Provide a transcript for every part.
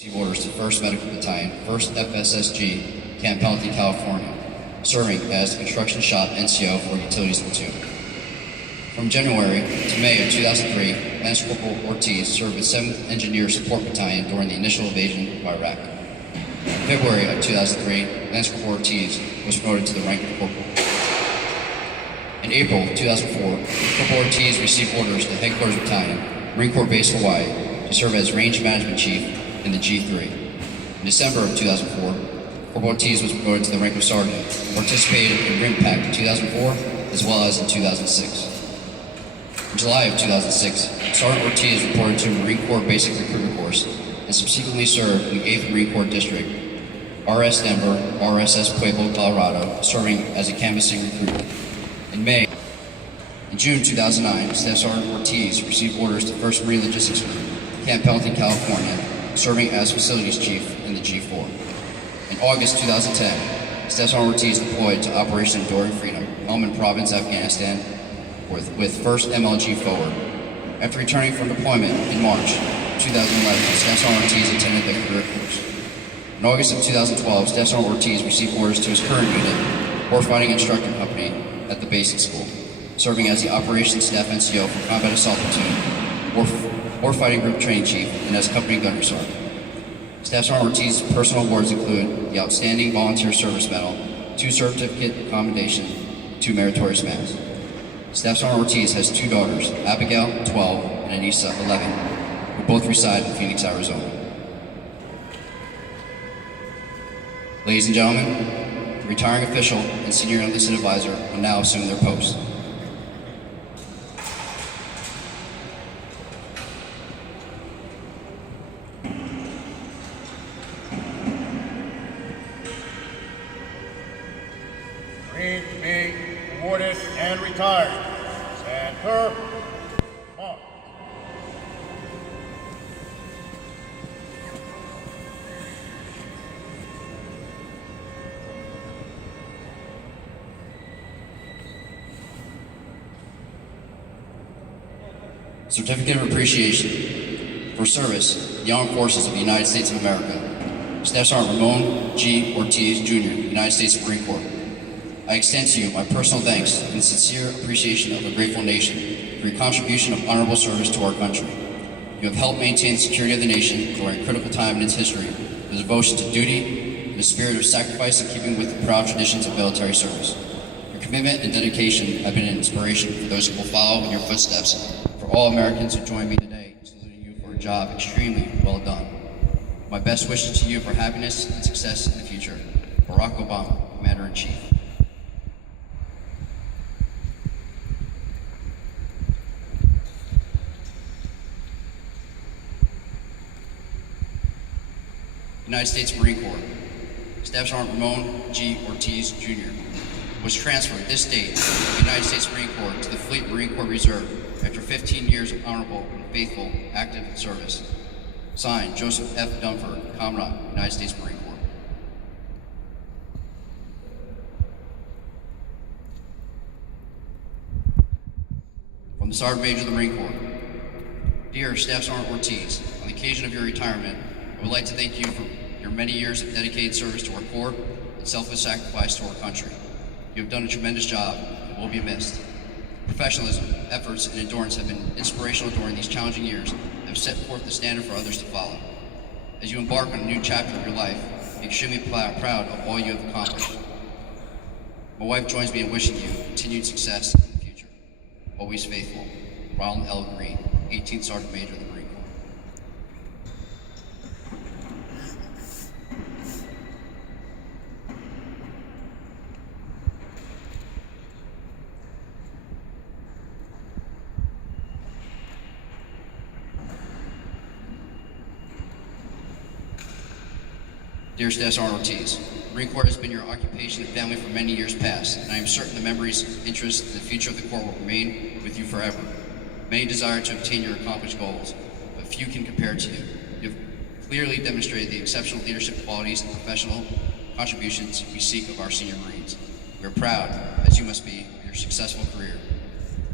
Received orders to 1st Medical Battalion, 1st SSG, Camp Pendleton, California, serving as the construction shop NCO for Utilities Platoon. From January to May of 2003, Lance Corporal Ortiz served with 7th Engineer Support Battalion during the initial invasion of Iraq. In February of 2003, Lance Corporal Ortiz was promoted to the rank of corporal. In April 2004, Corporal Ortiz received orders to Headquarters Battalion, Marine Corps Base Hawaii, to serve as Range Management Chief in the G3. In December of 2004, Corporal Ortiz was promoted to the rank of Sergeant and participated in RIMPAC in 2004 as well as in 2006. In July of 2006, Sergeant Ortiz reported to Marine Corps Basic Recruitment Course and subsequently served in the 8th Marine Corps District, RS Denver, RSS Pueblo, Colorado, serving as a canvassing recruiter. In June 2009, Staff Sergeant Ortiz received orders to 1st Marine Logistics Group, Camp Pendleton, California, serving as Facilities Chief in the G4. In August 2010, Staff Sergeant Ortiz deployed to Operation Enduring Freedom, Helmand Province, Afghanistan, with 1st MLG Forward. After returning from deployment in March 2011, Staff Sergeant Ortiz attended the career course. In August of 2012, Staff Sergeant Ortiz received orders to his current unit, Warfighting Instructor Company, at the Basic School, serving as the Operations Staff NCO for Combat Assault Platoon, Warfighting Group Training Chief, and as Company Gunner Sergeant. Staff Sergeant Ortiz's personal awards include the Outstanding Volunteer Service Medal, 2 Certificate of Commendation, 2 Meritorious Medals. Staff Sergeant Ortiz has 2 daughters, Abigail, 12, and Anissa, 11, who both reside in Phoenix, Arizona. Ladies and gentlemen, the retiring official and senior enlisted advisor will now assume their posts. Marine to be awarded and retired. Stand clear. March. Certificate of Appreciation for Service in the Armed Forces of the United States of America. Staff Sergeant Ramon G. Ortiz, Jr., United States Marine Corps. I extend to you my personal thanks and sincere appreciation of a grateful nation for your contribution of honorable service to our country. You have helped maintain the security of the nation during a critical time in its history with a devotion to duty and a spirit of sacrifice in keeping with the proud traditions of military service. Your commitment and dedication have been an inspiration for those who will follow in your footsteps. For all Americans who join me today, saluting you for a job extremely well done. My best wishes to you for happiness and success in the future. Barack Obama, Commander-in-Chief. United States Marine Corps. Staff Sergeant Ramon G. Ortiz, Jr. was transferred this date from the United States Marine Corps to the Fleet Marine Corps Reserve after 15 years of honorable and faithful active service. Signed, Joseph F. Dunford, Commandant, United States Marine Corps. From the Sergeant Major of the Marine Corps. Dear Staff Sergeant Ortiz, on the occasion of your retirement, I would like to thank you for your many years of dedicated service to our Corps and selfless sacrifice to our country. You have done a tremendous job and will be missed. Professionalism, efforts, and endurance have been inspirational during these challenging years and have set forth the standard for others to follow. As you embark on a new chapter of your life, be extremely proud of all you have accomplished. My wife joins me in wishing you continued success in the future. Always faithful, Ronald L. Green, 18th Sergeant Major of the Marine Corps. Dear Staff Sergeant Ortiz, Marine Corps has been your occupation and family for many years past, and I am certain the memories, interests, and the future of the Corps will remain with you forever. Many desire to obtain your accomplished goals, but few can compare to you. You have clearly demonstrated the exceptional leadership qualities and professional contributions we seek of our senior Marines. We are proud, as you must be, of your successful career.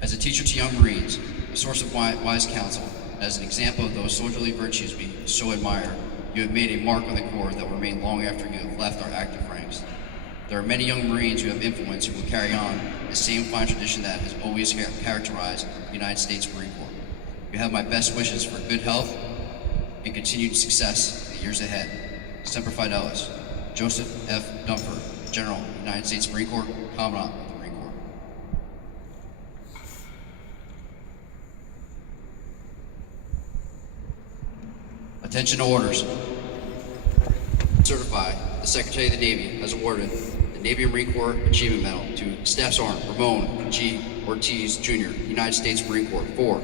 As a teacher to young Marines, a source of wise counsel, and as an example of those soldierly virtues we so admire, You have made a mark on the Corps that will remain long after you have left our active ranks. There are many young Marines you have influenced who will carry on the same fine tradition that has always characterized the United States Marine Corps. You have my best wishes for good health and continued success in the years ahead. Semper Fidelis, Joseph F. Dunford, General, United States Marine Corps, Commandant of the Marine Corps. Attention to orders. Certify, the Secretary of the Navy has awarded the Navy and Marine Corps Achievement Medal to Staff Sergeant Ramon G. Ortiz, Jr., United States Marine Corps, for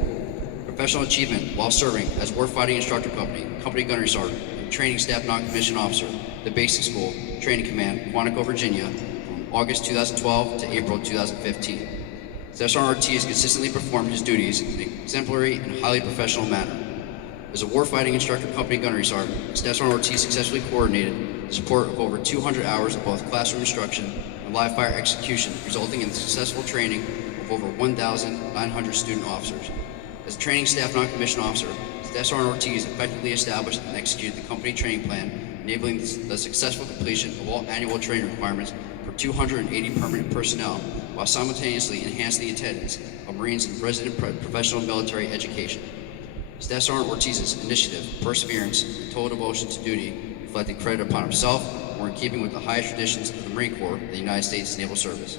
professional achievement while serving as Warfighting Instructor Company, Company Gunnery Sergeant, and Training Staff Non-Commissioned Officer, the Basic School, Training Command, Quantico, Virginia, from August 2012 to April 2015. Staff Sergeant Ortiz consistently performed his duties in an exemplary and highly professional manner. As a Warfighting Instructor Company Gunnery Sergeant, Staff Sergeant Ortiz successfully coordinated the support of over 200 hours of both classroom instruction and live fire execution, resulting in the successful training of over 1,900 student officers. As a Training Staff Non-Commissioned Officer, Staff Sergeant Ortiz effectively established and executed the company training plan, enabling the successful completion of all annual training requirements for 280 permanent personnel, while simultaneously enhancing the attendance of Marines in resident professional military education. Staff Sergeant Ortiz's initiative, perseverance, and total devotion to duty reflected credit upon himself and were in keeping with the highest traditions of the Marine Corps of the United States Naval Service.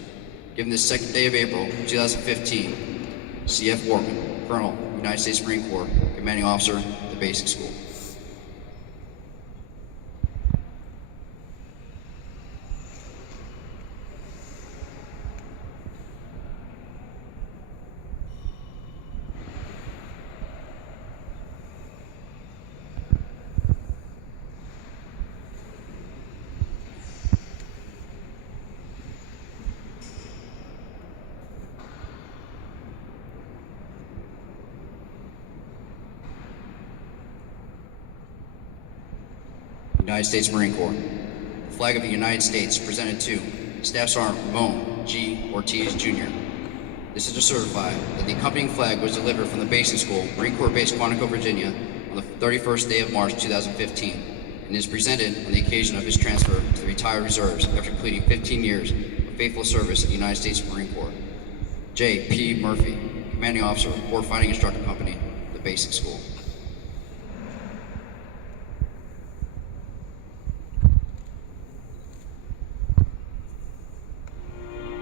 Given this second day of April 2015, C.F. Workman, Colonel, United States Marine Corps, Commanding Officer, the Basic School. United States Marine Corps. The flag of the United States presented to Staff Sergeant Ramon G. Ortiz, Jr. This is to certify that the accompanying flag was delivered from the Basic School, Marine Corps Base, Quantico, Virginia, on the 31st day of March 2015, and is presented on the occasion of his transfer to the retired reserves after completing 15 years of faithful service in the United States Marine Corps. J. P. Murphy, Commanding Officer, Warfighting Instructor Company, the Basic School.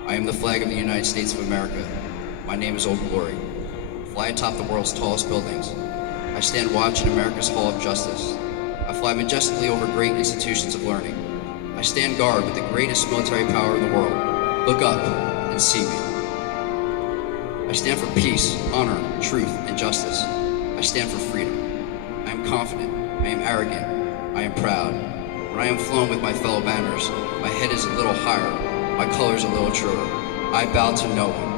I am the flag of the United States of America. My name is Old Glory. Fly atop the world's tallest buildings. I stand watch in America's Hall of Justice. I fly majestically over great institutions of learning. I stand guard with the greatest military power in the world. Look up and see me. I stand for peace, honor, truth, and justice. I stand for freedom. I am confident. I am arrogant. I am proud. When I am flown with my fellow banners, my head is a little higher. My colors a little truer. I bow to no one.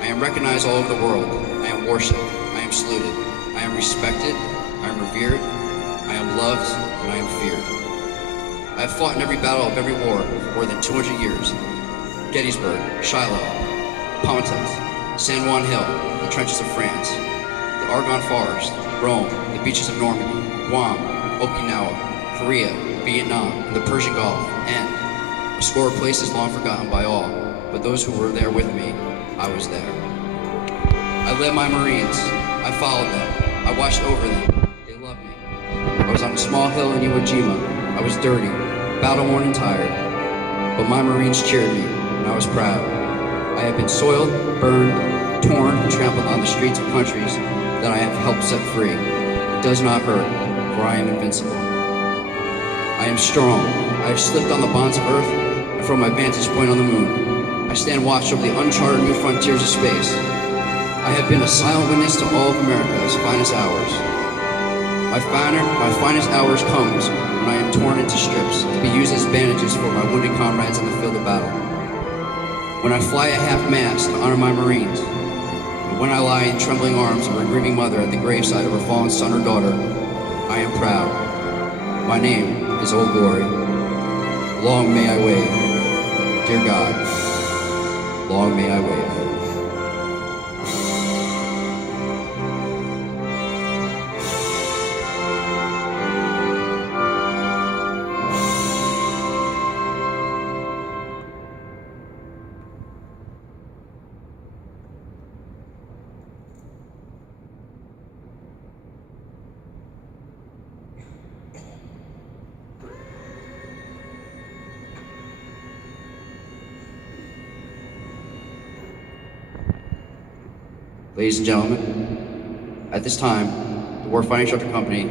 I am recognized all over the world. I am worshipped. I am saluted. I am respected. I am revered. I am loved, and I am feared. I have fought in every battle of every war for more than 200 years. Gettysburg, Shiloh, Pontefract, San Juan Hill, the trenches of France, the Argonne Forest, Rome, the beaches of Normandy, Guam, Okinawa, Korea, Vietnam, and the Persian Gulf, and a score of places long forgotten by all, but those who were there with me, I was there. I led my Marines. I followed them. I watched over them. They loved me. I was on a small hill in Iwo Jima. I was dirty, battle-worn and tired, but my Marines cheered me, and I was proud. I have been soiled, burned, torn, and trampled on the streets of countries that I have helped set free. It does not hurt, for I am invincible. I am strong. I have slipped on the bonds of earth, and from my vantage point on the moon, I stand watch over the uncharted new frontiers of space. I have been a silent witness to all of America's finest hours. My finest hours comes when I am torn into strips to be used as bandages for my wounded comrades in the field of battle. When I fly at half-mast to honor my Marines, and when I lie in trembling arms of a grieving mother at the graveside of her fallen son or daughter, I am proud. My name is Old Glory. Long may I wave. Dear God, long may I wave. Ladies and gentlemen, at this time, the Warfighting Instructor Company,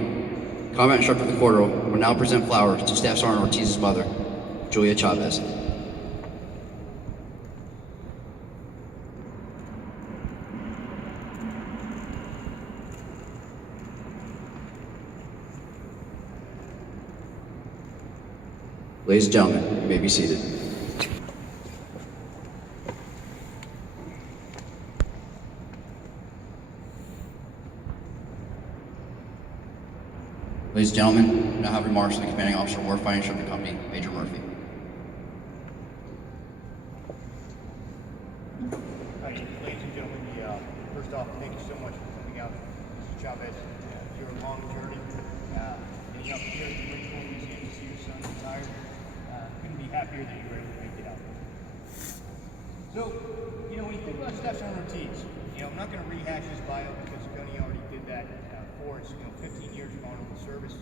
Combat Instructor of the Quarter, will now present flowers to Staff Sergeant Ortiz's mother, Julia Chavez. Ladies and gentlemen, you may be seated. Ladies and gentlemen, we now have remarks from the Commanding Officer of Warfighting Instructor Company, Major Murphy. Ladies and gentlemen, first off, thank you so much for coming out, Mr. Chavez. You're a long journey. Getting up here at the Marine Corps Museum to see your son retired. Couldn't be happier that you were able to make it out. So, when you think about Staff Sergeant Ortiz, I'm not going to rehash his bio because Gunny already did that for us. 15 years of honorable service,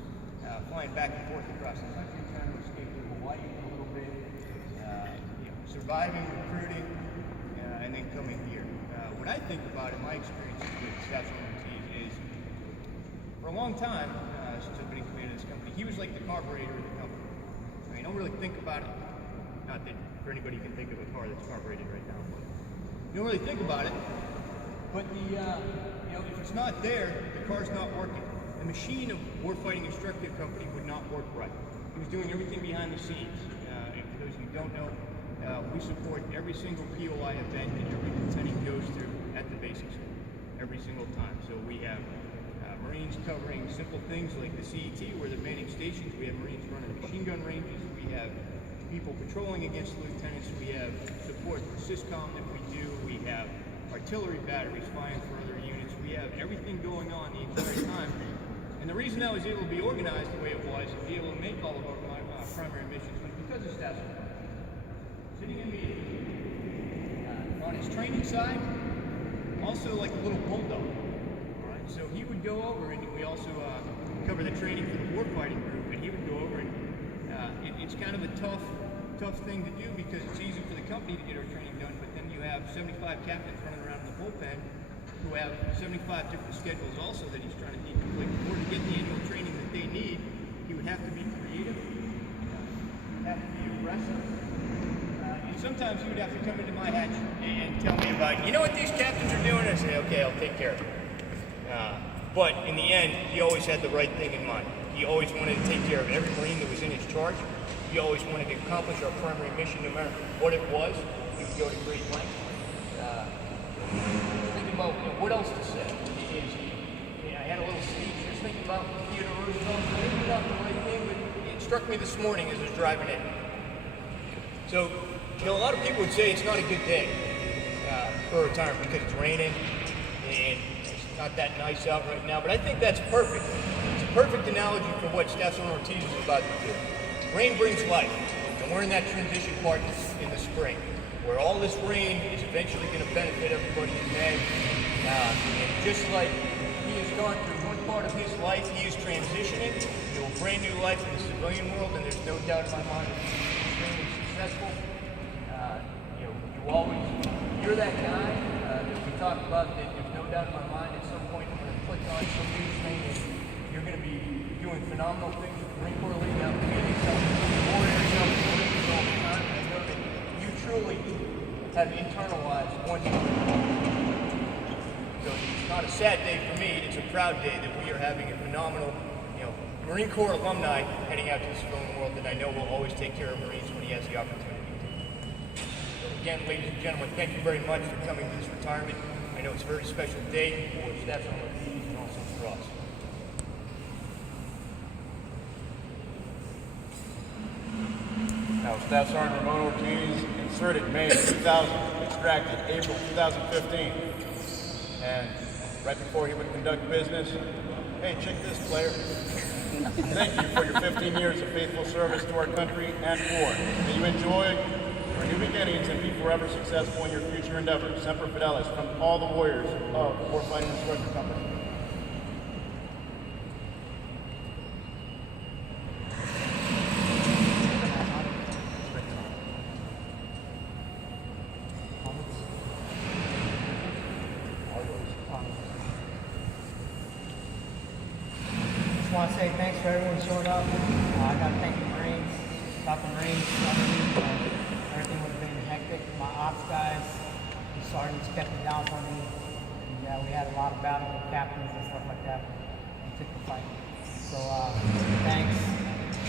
flying back and forth across the country, trying to escape to Hawaii a little bit, surviving, recruiting, and then coming here. What I think about in my experiences with Staff Sergeant Ortiz is, for a long time, since I've been in command of this company, he was like the carburetor of the company. I don't really think about it. Not that for anybody can think of a car that's carbureted right now, but you don't really think about it. But if it's not there, the car's not working. The machine of Warfighting Instructor Company would not work right. He was doing everything behind the scenes. And for those of you who don't know, we support every single POI event that every lieutenant goes through at the basic school, every single time. So we have Marines covering simple things like the CET, where they're manning stations. We have Marines running machine gun ranges. We have people patrolling against lieutenants. We have support for SysCom that we do. We have artillery batteries flying for other units. We have everything going on the entire time. And the reason I was able to be organized the way it was and be able to make all of our primary missions was because of Staff Sergeant. Sitting in meetings, on his training side, also like a little bulldog. All right, so he would go over, and we also cover the training for the warfighting group, and he would go over, and it's kind of a tough thing to do because it's easy for the company to get our training done, but then you have 75 captains running around in the bullpen who have 75 different schedules also that he's trying to decomplete. In order to get the annual training that they need, he would have to be creative, have to be aggressive, and sometimes he would have to come into my hatch and tell me about, what these captains are doing? I say, okay, I'll take care of it. But in the end, he always had the right thing in mind. He always wanted to take care of every Marine that was in his charge. He always wanted to accomplish our primary mission, no matter what it was. He would go to great lengths. About what else to say. I had a little speech just thinking about Theodore Roosevelt. Maybe not the right thing, but it struck me this morning as I was driving in. So, a lot of people would say it's not a good day for retirement because it's raining and it's not that nice out right now, but I think that's perfect. It's a perfect analogy for what Staff Sergeant Ortiz is about to do. Rain brings life, and we're in that transition part in the spring, where all this rain is eventually going to benefit everybody in May. And just like he has gone through one part of his life, he is transitioning to a brand new life in the civilian world, and there's no doubt in my mind that he's extremely successful. You're that guy that we talked about that there's no doubt in my mind at some point I'm going to click on some news thing and you're going to be doing phenomenal things with the Marine Corps League out there, warriors out there all the time, and I know that you truly have internalized Quantico. So it's not a sad day for me, it's a proud day that we are having a phenomenal, Marine Corps alumni heading out to the civilian world that I know will always take care of Marines when he has the opportunity to. So again, ladies and gentlemen, thank you very much for coming to this retirement. I know it's a very special day for Staff Sergeant Ortiz and also for us. Now, Staff Sergeant Ramon Ortiz, inserted May 2000, extracted April 2015. And right before he would conduct business, hey, check this, player. Thank you for your 15 years of faithful service to our country and war. May you enjoy your new beginnings and be forever successful in your future endeavors. Semper Fidelis, from all the warriors of Warfighting Instructor Company. All yours. for everyone showing up. I got to thank the Marines. Without the Marines, everything would have been hectic. My ops guys, the sergeants kept it down for me. And we had a lot of battle with captains and stuff like that. We took the fight. So thanks,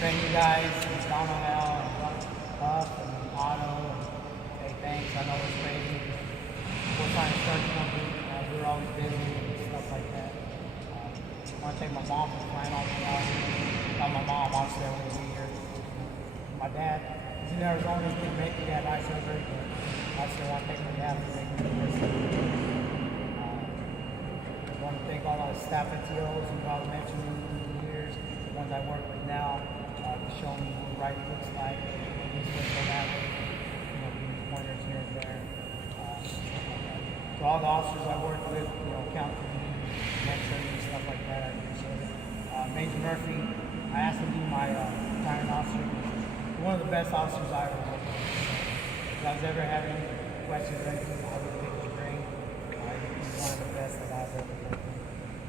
training guys, and Donald L, and Buff, and Otto. And, hey, thanks. I know it's crazy. We're trying to start a company. We're always busy and stuff like that. I want to thank my mom for flying all the way out. Not my mom, obviously, I wouldn't be here. My dad, he's in Arizona, he couldn't make it, he had eye surgery, but I still want to thank my dad for making me this. I want to thank all our staff at TOs who I've mentioned through the years, the ones I work with now, to show me what right looks like, these things go that way, these pointers here and there. To all the officers I work with, counting me, mentoring and stuff like that, I appreciate it. Major Murphy, I asked him to be my retiring officer. He's one of the best officers I ever worked with. If I was ever having any questions or anything, I would pick his brain. He's one of the best that I've ever worked with.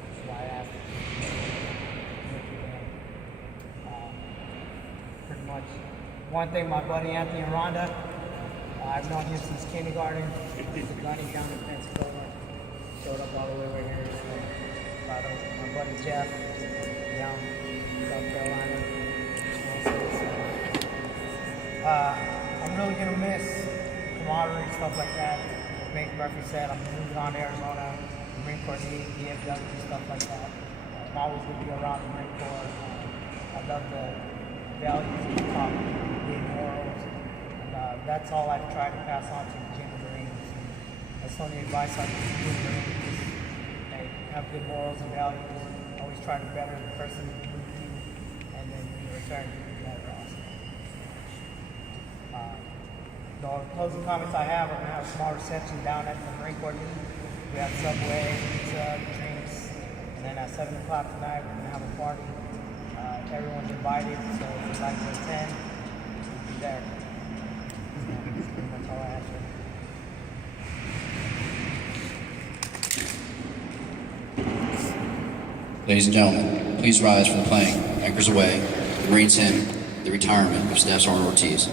That's why I asked him to make it in. Pretty much. One thing, my buddy Anthony and Rhonda, I've known him since kindergarten. He's a gunny down in Pensacola. Showed up all the way over here. My buddy Jeff, down in South Carolina. I'm really going to miss camaraderie and stuff like that. Like Major Murphy said, I'm moving on to Arizona, Marine Corps League, DFW, stuff like that. I'm always going to be around the Marine Corps. I love the values and talk, good morals. And that's all I've tried to pass on to the junior Marines. That's the only advice I give to the Marines. Hey, have good morals and values. Always try to better the person who moved you, and then in return, you can be better also. The closing comments I have, we're going to have a small reception down at the Marine Corps League. We have Subway, pizza, drinks, and then at 7 o'clock tonight, we're going to have a party. Everyone's invited, so if you'd like to attend, you'll be there. That's pretty much all I have for you. Ladies and gentlemen, please rise for the playing Anchors Away, the Marines Hymn, the retirement of Staff Sergeant Ortiz.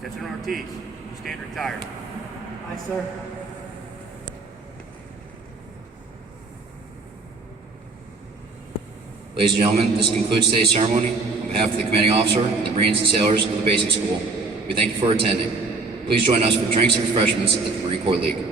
Sergeant Ortiz, you stand retired. Aye, sir. Ladies and gentlemen, this concludes today's ceremony. On behalf of the commanding officer and the Marines and sailors of the Basic School, we thank you for attending. Please join us for drinks and refreshments at the Marine Corps League.